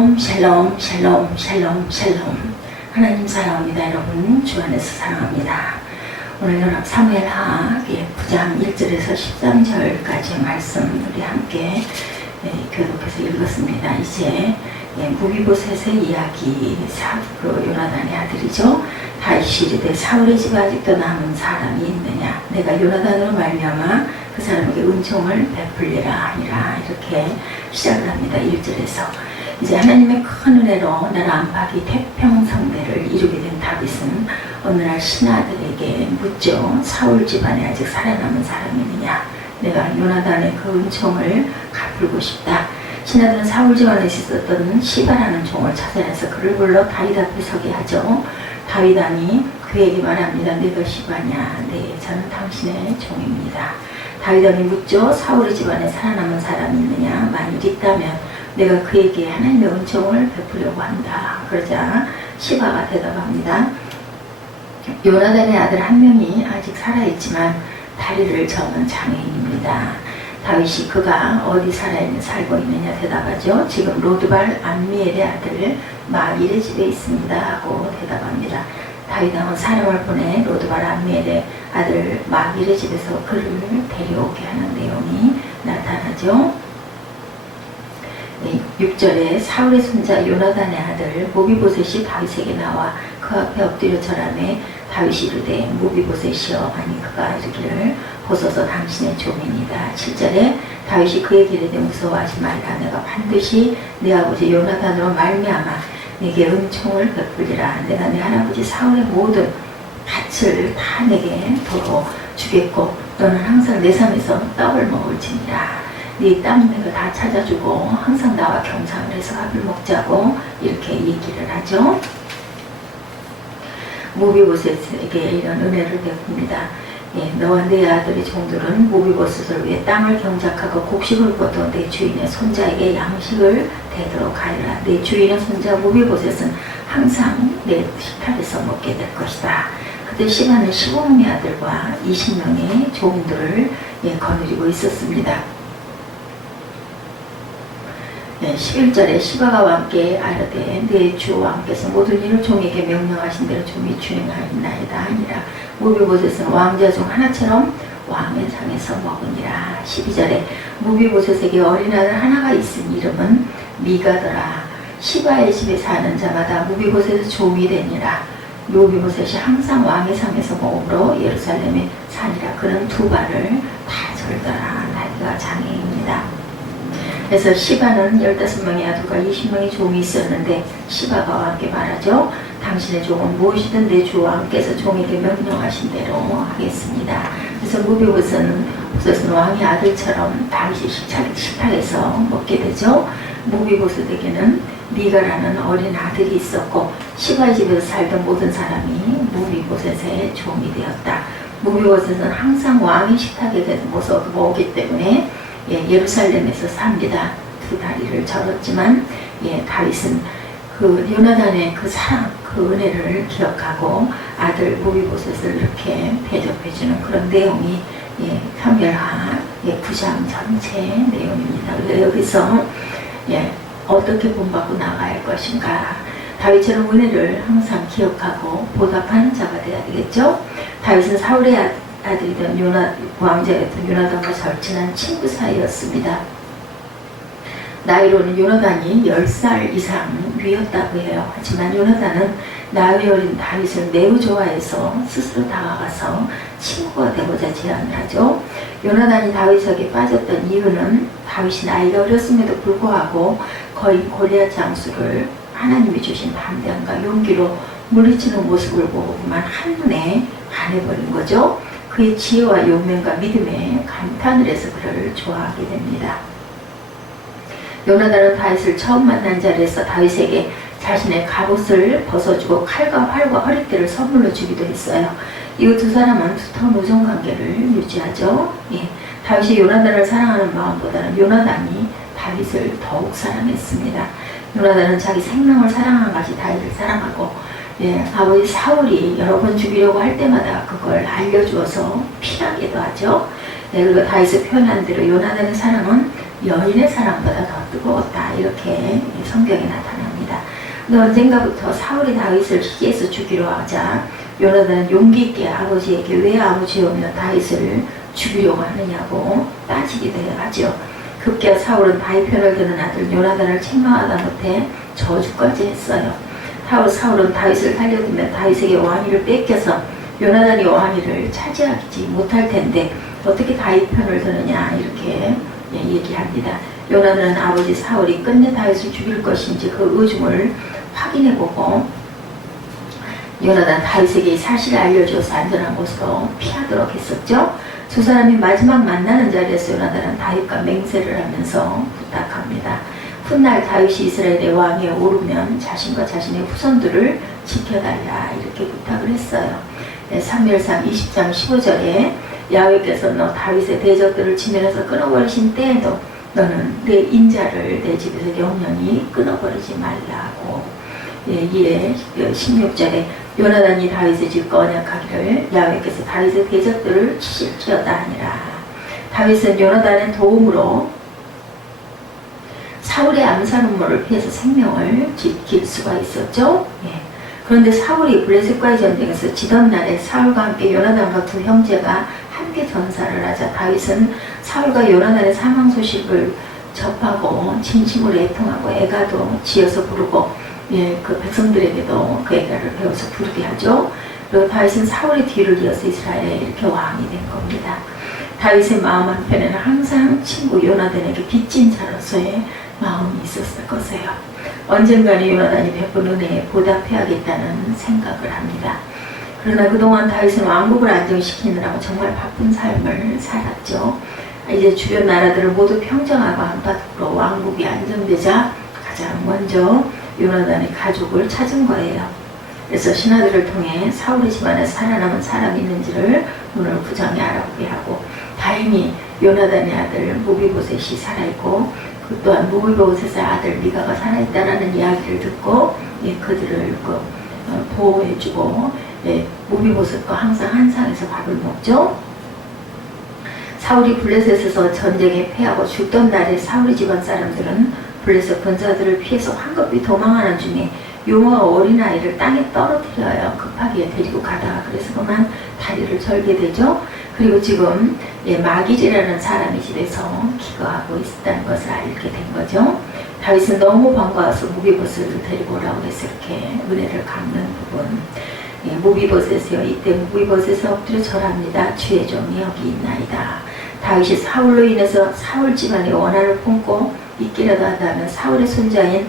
샬롬 샬롬 샬롬 샬롬. 하나님 사랑합니다. 여러분 주 안에서 사랑합니다. 오늘 사무엘하 9장 1절에서 13절까지 말씀 우리 함께 교독해서 읽었습니다. 이제 무비보셋의 이야기, 요나단의 아들이죠. 다윗이 이르되 사울의 집에 아직도 남은 사람이 있느냐, 내가 요나단으로 말미암아 그 사람에게 은총을 베풀리라 하니라. 이렇게 시작을 합니다. 1절에서 이제 하나님의 큰 은혜로 나라 안팎이 태평성대를 이루게 된 다윗은 어느 날 신하들에게 묻죠. 사울 집안에 아직 살아남은 사람이 있느냐, 내가 요나단의 그 은총을 갚고 싶다. 신하들은 사울 집안에 있었던 시바라는 종을 찾아내서 그를 불러 다윗 앞에 서게 하죠. 다윗왕이 그에게 말합니다. 내가 시바냐? 네, 저는 당신의 종입니다. 다윗왕이 묻죠. 사울의 집안에 살아남은 사람이 있느냐? 만일 있다면 내가 그에게 하나님의 은총을 베푸려고 한다. 그러자 시바가 대답합니다. 요나단의 아들 한 명이 아직 살아있지만 다리를 저는 장애인입니다. 다윗이 그가 어디 살고 있느냐 대답하죠. 지금 로드발 암미엘의 아들 마길의 집에 있습니다 하고 대답합니다. 다윗왕은 사람을 보내 로드발 암미엘의 아들 마길의 집에서 그를 데려오게 하는 내용이 나타나죠. 6절에 사울의 손자 요나단의 아들 무비보셋이 다윗에게 나와 그 앞에 엎드려 절하매 다윗이 이르되 무비보셋이여 하니 그가 이르기를 보소서 당신의 종이니이다. 7절에 다윗이 그에게 이르되 무서워하지 말라. 내가 반드시 내 아버지 요나단으로 말미암아 네게 은총을 베풀리라. 내가 내 할아버지 사울의 모든 밭을 다 내게 도로 주겠고 너는 항상 내 삶에서 떡을 먹을지니라. 네 땀 내가 다 찾아주고 항상 나와 경상을 해서 밥을 먹자고 이렇게 얘기를 하죠. 무비보셋에게 이런 은혜를 베풉니다. 너와 네 아들의 종들은 무비보셋을 위해 땅을 경작하고 곡식을 거둬 내 주인의 손자에게 양식을 대도록 하여라. 내 주인의 손자 무비보셋은 항상 내 식탁에서 먹게 될 것이다. 그때 시바는 15명의 아들과 20명의 종들을 거느리고 있었습니다. 11절에 시바가 왕께 아뢰되 내 주 왕께서 모든 일을 종에게 명령하신 대로 종이 준행하였나이다 하니라. 무비보셋은 왕자 중 하나처럼 왕의 상에서 먹으니라. 12절에 무비보셋에게 어린 아들 하나가 있은 이름은 미가더라. 시바의 집에 사는 자마다 무비보셋의 종이 되니라. 무비보셋이 항상 왕의 상에서 먹으므로 예루살렘에 사니라. 그는 두 발을 다 절더라. 나이가 장애입니다. 그래서 시바는 15명의 아들과 20명의 종이 있었는데 시바가 왕께 말하죠. 당신의 종은 무엇이든 내 주 왕께서 종에게 명령하신 대로 하겠습니다. 그래서 무비보셋은 왕의 아들처럼 다윗의 식탁에서 먹게 되죠. 무비보셋에게는 미가라는 어린 아들이 있었고 시바의 집에서 살던 모든 사람이 무비보셋의 종이 되었다. 무비보셋은 항상 왕의 식탁에 모서 먹기 때문에 예루살렘에서 삽니다. 두 다리를 절었지만 다윗은 그 요나단의 그 사랑, 그 은혜를 기억하고 아들 무비보셋을 이렇게 대접해주는 그런 내용이 사무엘하 9장 전체 내용입니다. 여기서 어떻게 본받고 나가야 할 것인가, 다윗처럼 은혜를 항상 기억하고 보답하는 자가 되어야 되겠죠. 다윗은 사울의 아들이던 왕자였던 요나단과 절친한 친구 사이였습니다. 나이로는 요나단이 10살 이상 위였다고 해요. 하지만 요나단은 나이 어린 다윗을 매우 좋아해서 스스로 다가가서 친구가 되고자 제안을 하죠. 요나단이 다윗에게 빠졌던 이유는 다윗이 나이가 어렸음에도 불구하고 거의 골리앗 장수를 하나님이 주신 담대함과 용기로 물리치는 모습을 보고 그만 한눈에 반해버린 거죠. 그의 지혜와 용맹과 믿음에 감탄을 해서 그를 좋아하게 됩니다. 요나단은 다윗을 처음 만난 자리에서 다윗에게 자신의 갑옷을 벗어주고 칼과 활과 허리띠를 선물로 주기도 했어요. 이 두 사람은 두터운 우정관계를 유지하죠. 다윗이 요나단을 사랑하는 마음보다는 요나단이 다윗을 더욱 사랑했습니다. 요나단은 자기 생명을 사랑한 같이 다윗을 사랑하고 아버지 사울이 여러 번 죽이려고 할 때마다 그걸 알려주어서 피하기도 하죠. 그리고 다윗이 표현한 대로 요나단의 사랑은 여인의 사랑보다 더 뜨거웠다. 이렇게 성경에 나타납니다. 근데 언젠가부터 사울이 다윗을 시기해서 죽이려 하자 요나단은 용기 있게 아버지에게 왜 아무 죄 없는 다윗을 죽이려고 하느냐고 따지게 되어가죠. 급기야 사울은 다윗 편을 드는 아들 요나단을 책망하다 못해 저주까지 했어요. 사울은 다윗을 살려두면 다윗에게 왕위를 뺏겨서 요나단이 왕위를 차지하지 못할 텐데 어떻게 다윗 편을 드느냐 이렇게 얘기합니다. 요나단은 아버지 사울이 끝내 다윗을 죽일 것인지 그 의중을 확인해보고 요나단 다윗에게 이 사실을 알려줘서 안전한 곳으로 피하도록 했었죠. 두 사람이 마지막 만나는 자리에서 요나단은 다윗과 맹세를 하면서 부탁합니다. 훗날 다윗이 이스라엘의 왕에 오르면 자신과 자신의 후손들을 지켜달라 이렇게 부탁을 했어요. 사무엘상 20장 15절에 야훼께서 너 다윗의 대적들을 지면에서 끊어버리신 때에도 너는 내 인자를 내 집에서 영원히 끊어버리지 말라고. 이에 16절에 요나단이 다윗의 집과 언약하기를 야훼께서 다윗의 대적들을 치실지어다 하니라. 다윗은 요나단의 도움으로 사울의 암살 음모를 피해서 생명을 지킬 수가 있었죠. 그런데 사울이 블레셋과의 전쟁에서 지던 날에 사울과 함께 요나단과 두 형제가 함께 전사를 하자 다윗은 사울과 요나단의 사망 소식을 접하고 진심으로 애통하고 애가도 지어서 부르고 그 백성들에게도 그 애가를 배워서 부르게 하죠. 그리고 다윗은 사울의 뒤를 이어서 이스라엘에 이렇게 왕이 된 겁니다. 다윗의 마음 한편에는 항상 친구 요나단에게 빚진 자로서의 마음이 있었을 것이에요. 언젠가는 요나단이 베푼 은혜에 보답해야겠다는 생각을 합니다. 그러나 그동안 다윗은 왕국을 안정시키느라고 정말 바쁜 삶을 살았죠. 이제 주변 나라들을 모두 평정하고 한바탕으로 왕국이 안정되자 가장 먼저 요나단의 가족을 찾은 거예요. 그래서 신하들을 통해 사울의 집안에 살아남은 사람이 있는지를 문을 구장에 알아보게 하고 다행히 요나단의 아들 무비보셋이 살아있고 그 또한 무비보셋의 아들 미가가 살아있다라는 이야기를 듣고 그들을 보호해주고 무비보셋과 항상 한 상에서 밥을 먹죠. 사울이 블레셋에서 전쟁에 패하고 죽던 날에 사울의 집안 사람들은 블레셋 군사들을 피해서 황급히 도망하는 중에 용어가 어린아이를 땅에 떨어뜨려요. 급하게 데리고 가다가 그래서 그만 다리를 절게 되죠. 그리고 지금 마길이라는 사람의 집에서 기거하고 있었다는 것을 알게 된 거죠. 다윗은 너무 반가워서 무비보셋을 데리고 오라고 해서 이렇게 은혜를 갚는 부분. 무비보셋이요 이때 무비보셋은 엎드려 절합니다. 주의 종이 여기 있나이다. 다윗이 사울로 인해서 사울 집안의 원한을 품고 있기라도 한다면 사울의 손자인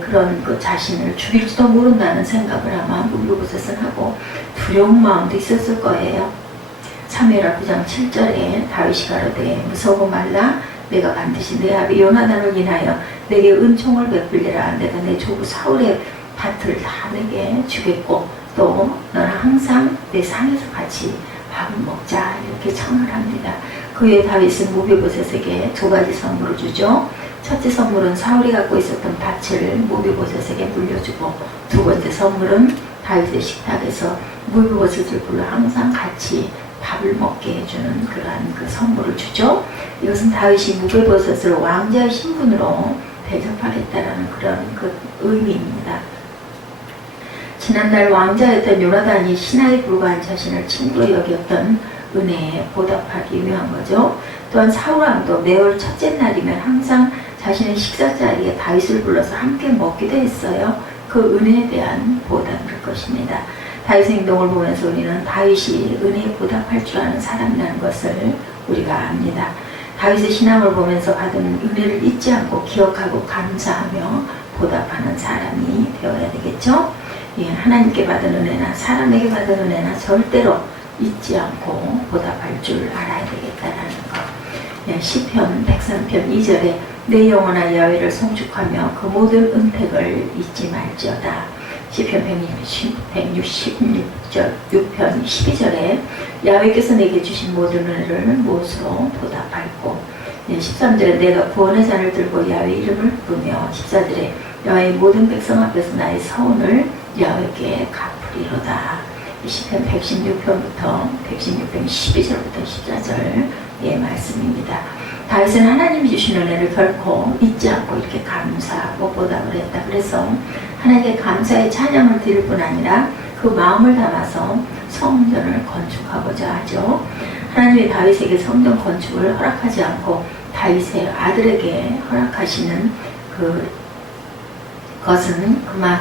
그런 그 자신을 죽일지도 모른다는 생각을 아마 무비보셋은 하고 두려운 마음도 있었을 거예요. 사무엘하 9장 7절에 다윗이 가로되 무서워 말라 내가 반드시 내 아비 요나단을 인하여 내게 은총을 베풀리라. 내가 내 조부 사울의 밭을 다 내게 주겠고 또 너는 항상 내 상에서 같이 밥을 먹자 이렇게 청을 합니다. 그 후에 다윗은 무비보셋에게 두 가지 선물을 주죠. 첫째 선물은 사울이 갖고 있었던 밭을 무비보셋에게 물려주고 두 번째 선물은 다윗의 식탁에서 무비보셋을 불러 항상 같이 밥을 먹게 해주는 그러한 그 선물을 주죠. 이것은 다윗이 무비보셋을 왕자의 신분으로 대접하겠다라는 그런 그 의미입니다. 지난날 왕자였던 요나단이 신하에 불과한 자신을 친구로 여겼던 은혜에 보답하기 위한 거죠. 또한 사울왕도 매월 첫째 날이면 항상 자신의 식사 자리에 다윗을 불러서 함께 먹기도 했어요. 그 은혜에 대한 보답일 것입니다. 다윗의 행동을 보면서 우리는 다윗이 은혜에 보답할 줄 아는 사람이라는 것을 우리가 압니다. 다윗의 신앙을 보면서 받은 은혜를 잊지 않고 기억하고 감사하며 보답하는 사람이 되어야 되겠죠. 하나님께 받은 은혜나 사람에게 받은 은혜나 절대로 잊지 않고 보답할 줄 알아야 되겠다는 것. 시편 103편 2절에 내 영혼아 야훼를 송축하며 그 모든 은택을 잊지 말지어다. 시편 166편 12절에 야훼께서 내게 주신 모든 은혜를 무엇으로 보답할꼬. 13절에 내가 구원의 잔을 들고 야훼 이름을 부르며 14절에 야훼의 모든 백성 앞에서 나의 서운을 야훼께 갚으리로다. 시편 116편부터 116편 12절부터 14절의 말씀입니다. 다윗은 하나님이 주신 은혜를 결코 잊지 않고 이렇게 감사하고 보답을 했다. 그래서 하나님께 감사의 찬양을 드릴 뿐 아니라 그 마음을 담아서 성전을 건축하고자 하죠. 하나님이 다윗에게 성전 건축을 허락하지 않고 다윗의 아들에게 허락하시는 것은 그만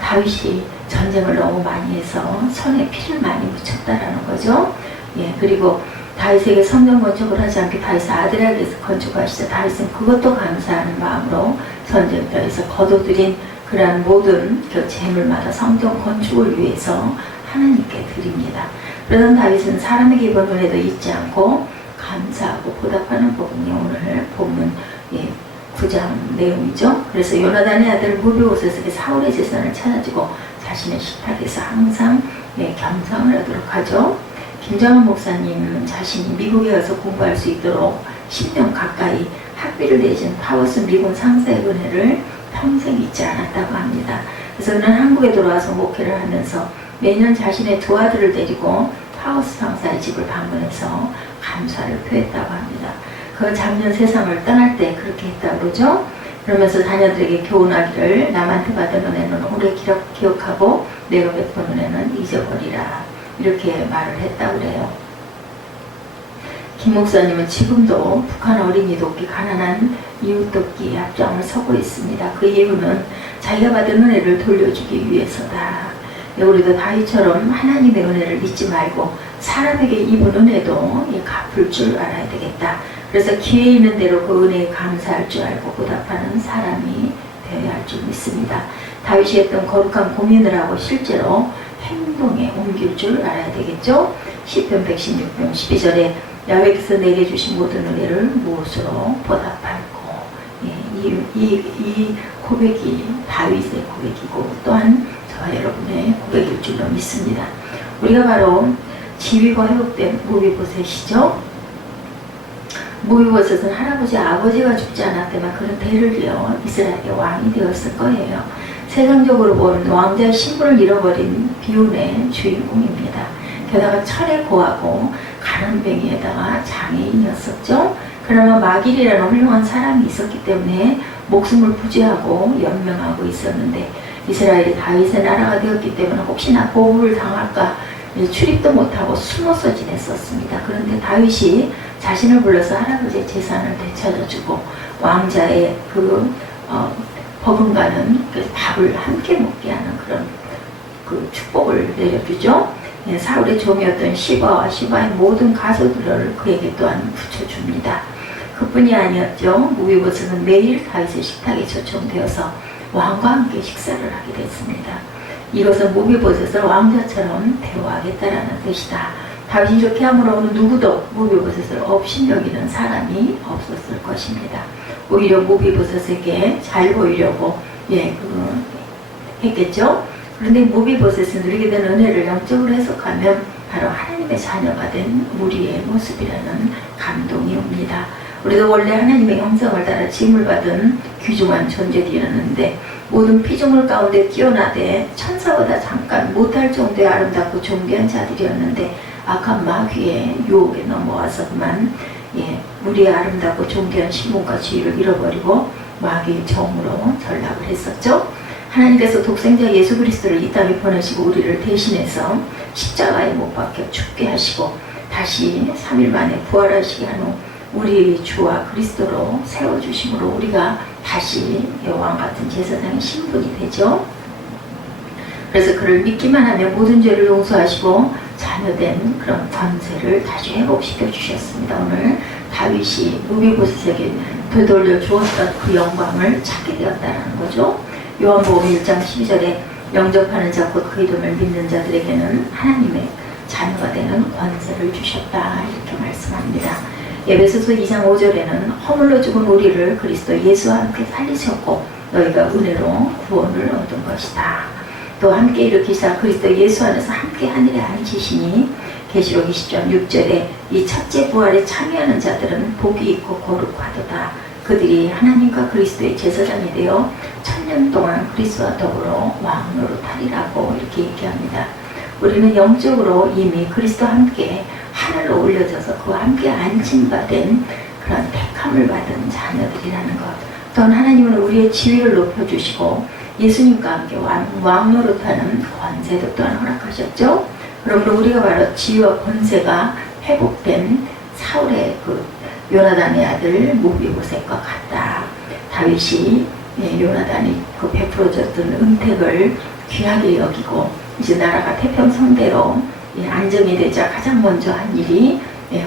다윗이 전쟁을 너무 많이 해서 손에 피를 많이 묻혔다라는 거죠. 예, 그리고 다윗에게 성전 건축을 하지 않게 다윗의 아들에게 건축하시자 다윗은 그것도 감사하는 마음으로 전쟁터에서 거둬들인 그러한 모든 그 재물마다 성전 건축을 위해서 하나님께 드립니다. 그러던 다윗은 사람에게 입은 은혜도 잊지 않고 감사하고 보답하는 부분이 오늘 본문 9장 내용이죠. 그래서 요나단의 아들 무비보셋에게 사울의 재산을 찾아주고 자신의 식탁에서 항상 겸상을 하도록 하죠. 김정은 목사님은 자신이 미국에 가서 공부할 수 있도록 10년 가까이 학비를 내준 파워스 미군 상사의 은혜를 평생 잊지 않았다고 합니다. 그래서 그는 한국에 돌아와서 목회를 하면서 매년 자신의 두 아들을 데리고 파워스 상사의 집을 방문해서 감사를 표했다고 합니다. 그 작년 세상을 떠날 때 그렇게 했다고 그러죠. 그러면서 자녀들에게 교훈하기를 남한테 받은 은혜는 오래 기억하고 내가 베푼 은혜는 잊어버리라. 이렇게 말을 했다고 그래요. 김 목사님은 지금도 북한 어린이 돕기, 가난한 이웃 돕기 앞장을 서고 있습니다. 그 이유는 자기가 받은 은혜를 돌려주기 위해서다. 우리도 다윗처럼 하나님의 은혜를 잊지 말고 사람에게 입은 은혜도 갚을 줄 알아야 되겠다. 그래서 기회 있는 대로 그 은혜에 감사할 줄 알고 보답하는 사람이 되어야 할 줄 믿습니다. 다윗이 했던 거룩한 고민을 하고 실제로 행동에 옮길 줄 알아야 되겠죠. 시편 116편 12절에 야훼께서 내게 주신 모든 은혜를 무엇으로 보답할꼬. 이 고백이 다윗의 고백이고 또한 저와 여러분의 고백일 줄로 믿습니다. 우리가 바로 지위가 회복된 무비보셋이죠. 무비보셋은 할아버지 아버지가 죽지 않았다면 그는 대를 이어 이스라엘의 왕이 되었을 거예요. 세상적으로 보면 왕자의 신분을 잃어버린 비운의 주인공입니다. 게다가 철에 고하고 가난뱅이에다가 장애인이었었죠. 그러나 마길이라는 훌륭한 사람이 있었기 때문에 목숨을 부지하고 연명하고 있었는데 이스라엘이 다윗의 나라가 되었기 때문에 혹시나 보복을 당할까 출입도 못하고 숨어서 지냈었습니다. 그런데 다윗이 자신을 불러서 할아버지의 재산을 되찾아주고 왕자의 버금가는 밥을 함께 먹게 하는 그런 축복을 내려주죠. 사울의 종이었던 시바와 시바의 모든 가족들을 그에게 또한 붙여줍니다. 그뿐이 아니었죠. 무비보셋은 매일 다윗의 식탁에 초청되어서 왕과 함께 식사를 하게 됐습니다. 이것은 무비보셋을 왕자처럼 대우하겠다라는 뜻이다. 다윗이 이렇게 함으로 누구도 무비보셋을 업신여기는 사람이 없었을 것입니다. 오히려 무비보셋에게 잘 보이려고 했겠죠. 그런데 무비보셋은 누리게 된 은혜를 영적으로 해석하면 바로 하나님의 자녀가 된 우리의 모습이라는 감동이 옵니다. 우리도 원래 하나님의 형상을 따라 지음을 받은 귀중한 존재들이었는데 모든 피조물 가운데 뛰어나되 천사보다 잠깐 못할 정도의 아름답고 존귀한 자들이었는데 악한 마귀의 유혹에 넘어와서 그만 우리의 아름답고 존귀한 신분과 지위를 잃어버리고 마귀의 정으로 전락을 했었죠. 하나님께서 독생자 예수 그리스도를 이 땅에 보내시고 우리를 대신해서 십자가에 못 박혀 죽게 하시고 다시 3일 만에 부활하시게 한 후 우리의 주와 그리스도로 세워주심으로 우리가 다시 여왕 같은 제사장의 신분이 되죠. 그래서 그를 믿기만 하면 모든 죄를 용서하시고 자녀된 그런 권세를 다시 회복시켜 주셨습니다. 오늘 다윗이 무비보셋에게 되돌려 주었던 그 영광을 찾게 되었다는 거죠. 요한복음 1장 12절에 영접하는 자 곧 그 이름을 믿는 자들에게는 하나님의 자녀가 되는 권세를 주셨다 이렇게 말씀합니다. 에베소서 2장 5절에는 허물로 죽은 우리를 그리스도 예수와 함께 살리셨고 너희가 은혜로 구원을 얻은 것이다. 또 함께 일으키사 그리스도 예수 안에서 함께 하늘에 앉으시니 계시록 20장 6절에 이 첫째 부활에 참여하는 자들은 복이 있고 거룩하도다. 그들이 하나님과 그리스도의 제사장이 되어 1000년 동안 그리스도와 더불어 왕노릇하리라고 이렇게 얘기합니다. 우리는 영적으로 이미 그리스도와 함께 하늘로 올려져서 그와 함께 안침받은 그런 택함을 받은 자녀들이라는 것. 또한 하나님은 우리의 지위를 높여주시고 예수님과 함께 왕노릇하는 권세도 또한 허락하셨죠. 그러므로 우리가 바로 지위와 권세가 회복된 사울의 그 요나단의 아들 모비보셋과 같다. 다윗이 요나단이 그 베풀어졌던 은택을 귀하게 여기고 이제 나라가 태평성대로 안정이 되자 가장 먼저 한 일이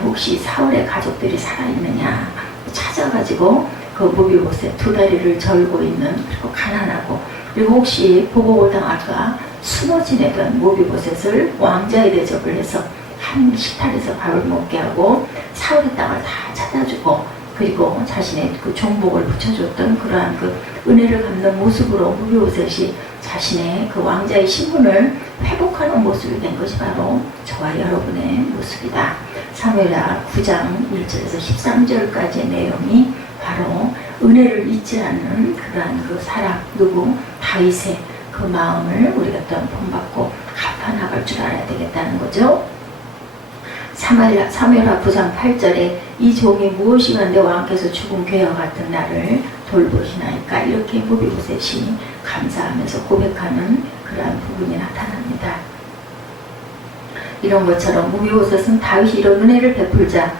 혹시 사울의 가족들이 살아있느냐 찾아가지고 그 모비보셋 두 다리를 절고 있는, 그리고 가난하고, 그리고 혹시 보복을 당할까 숨어 지내던 모비보셋을 왕자의 대접을 해서 한 식탁에서 밥을 먹게 하고 사울의 땅을 다 찾아주고, 그리고 자신의 그 종복을 붙여줬던 그러한 그 은혜를 갚는 모습으로 모비보셋이 자신의 그 왕자의 신분을 회복하는 모습이 된 것이 바로 저와 여러분의 모습이다. 사무엘하 9장 1절에서 13절까지의 내용이 바로 은혜를 잊지 않는 그러한 그 사람, 누구? 다윗의 그 마음을 우리가 또한 본받고 갚아나갈 줄 알아야 되겠다는 거죠. 사무엘하 9장 8절에 이 종이 무엇이가 내 왕께서 죽은 괴와 같은 나를 돌보시나이까, 이렇게 모비보셋이 감사하면서 고백하는 그러한 부분이 나타납니다. 이런 것처럼 모비보셋은 다윗이 이런 은혜를 베풀자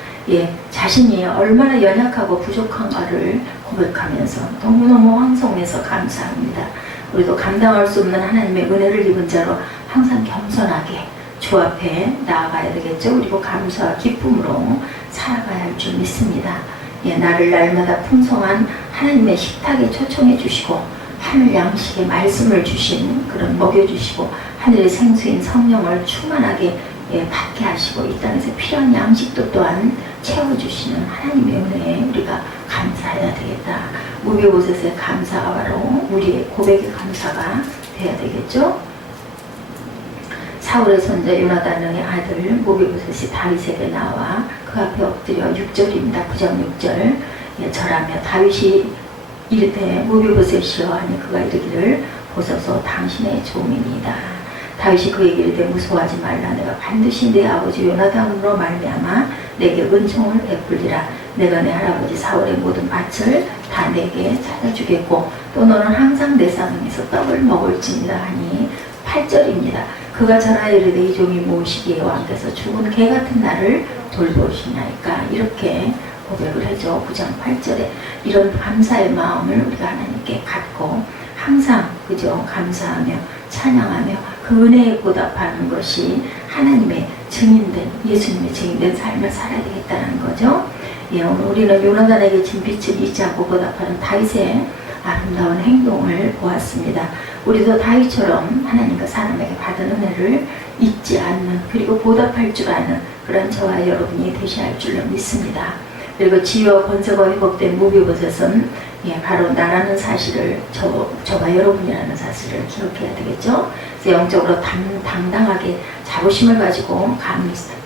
자신이 얼마나 연약하고 부족한가를 고백하면서 너무너무 황송해서 감사합니다. 우리도 감당할 수 없는 하나님의 은혜를 입은 자로 항상 겸손하게 주 앞에 나아가야 되겠죠. 그리고 감사와 기쁨으로 살아가야 할 줄 믿습니다. 나를 날마다 풍성한 하나님의 식탁에 초청해 주시고 하늘 양식의 말씀을 주신 그런 먹여주시고 하늘의 생수인 성령을 충만하게 받게 하시고 이 땅에서 필요한 양식도 또한 채워주시는 하나님의 은혜에 우리가 감사해야 되겠다. 모비보셋의 감사가 바로 우리의 고백의 감사가 되어야 되겠죠. 사울의 손자 요나단의 아들 모비보셋이 다윗에게 나와 그 앞에 엎드려 6절입니다. 9장 6절 절하며 다윗이 이르되 모비보셋이여 하니 그가 이르기를 보소서 당신의 종이니이다. 다윗이 그에게 이르되 무서워하지 말라. 내가 반드시 내 아버지 요나단으로 말미암아 내게 은총을 베풀리라. 내가 내 할아버지 사울의 모든 밭을 다 내게 찾아주겠고 또 너는 항상 내 상에서 떡을 먹을지니라 하니 8절입니다. 그가 절하여 이르되 이 종이 무엇이기에 왕께서 죽은 개 같은 나를 돌보시나이까, 이렇게 고백을 해줘. 9장 8절에 이런 감사의 마음을 우리가 하나님께 갖고 항상 그저 감사하며 찬양하며 그 은혜에 보답하는 것이 하나님의 증인된, 예수님의 증인된 삶을 살아야 되겠다는 거죠. 오늘 우리는 요나단에게 진 빛을 잊지 않고 보답하는 다윗의 아름다운 행동을 보았습니다. 우리도 다윗처럼 하나님과 사람에게 받은 은혜를 잊지 않는, 그리고 보답할 줄 아는 그런 저와 여러분이 되셔야 할 줄로 믿습니다. 그리고 지위와 권세가 회복된 모비보셋은 바로 나라는 사실을, 저와 여러분이라는 사실을 기억해야 되겠죠. 그래서 영적으로 당당하게 자부심을 가지고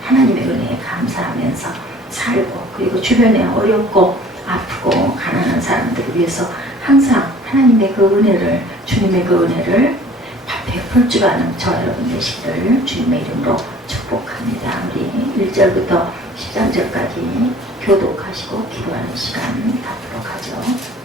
하나님의 은혜에 감사하면서 살고, 그리고 주변에 어렵고 아프고 가난한 사람들을 위해서 항상 하나님의 그 은혜를, 주님의 그 은혜를 베풀 줄 아는 저와 여러분 되시기를 주님의 이름으로 축복합니다. 우리 1절부터 13절까지 교독하시고 기도하는 시간 갖도록 하죠.